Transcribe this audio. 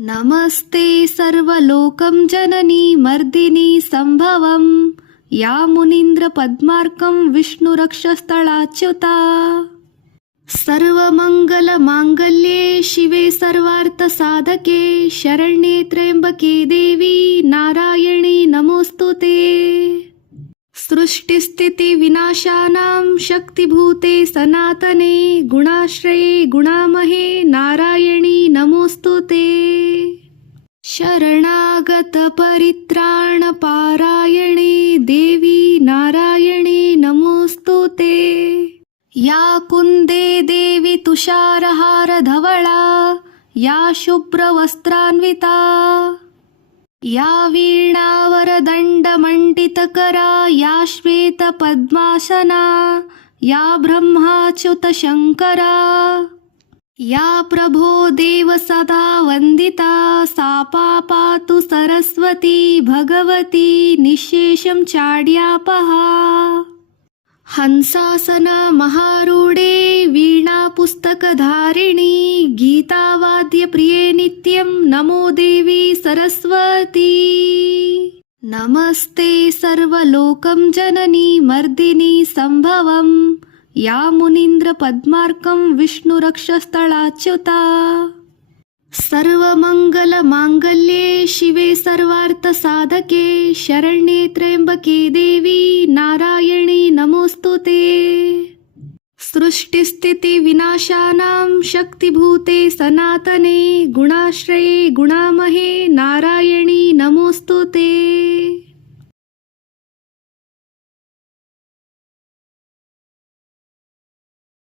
नमस्ते सर्वलोकं जननी मर्दिनी सम्भवं या मुनीन्द्रपद्मार्कं विष्णुरक्षस्थलाच्युता। सर्वमङ्गलमाङ्गल्ये शिवे सर्वार्थसाधके शरण्ये त्र्यम्बके देवी नारायणी नमोऽस्तु ते। सृष्टिस्थितिविनाशानां शक्तिभूते सनातने गुणाश्रये गुणामहे नारायणी नमो पारायणे देवी नारायणे नमोऽस्तु ते। या कुन्दे देवी तुषारहारधवळा या शुभ्रवस्त्रान्विता। या वीणावरदण्डमण्डितकरा या श्वेतपद्मासना या ब्रह्माच्युतशङ्करा या प्रभो देव सदा वन्दिता सा पातु सरस्वती भगवती निःशेषं चाड्यापहा हंसासन महारूढे वीणापुस्तकधारिणी गीतावाद्यप्रिये नित्यं नमो देवी सरस्वती। नमस्ते सर्वलोकं जननी मर्दिनी सम्भवं या मुनीन्द्रपद्मार्कं विष्णुरक्षस्थलाच्युता। सर्वमङ्गलमाङ्गल्ये शिवे सर्वार्थसाधके शरण्ये त्र्यम्बके देवी नारायणी नमोऽस्तु ते। सृष्टिस्थितिविनाशानां शक्तिभूते सनातने गुणाश्रये गुणामहे नारायणी नमोऽस्तु ते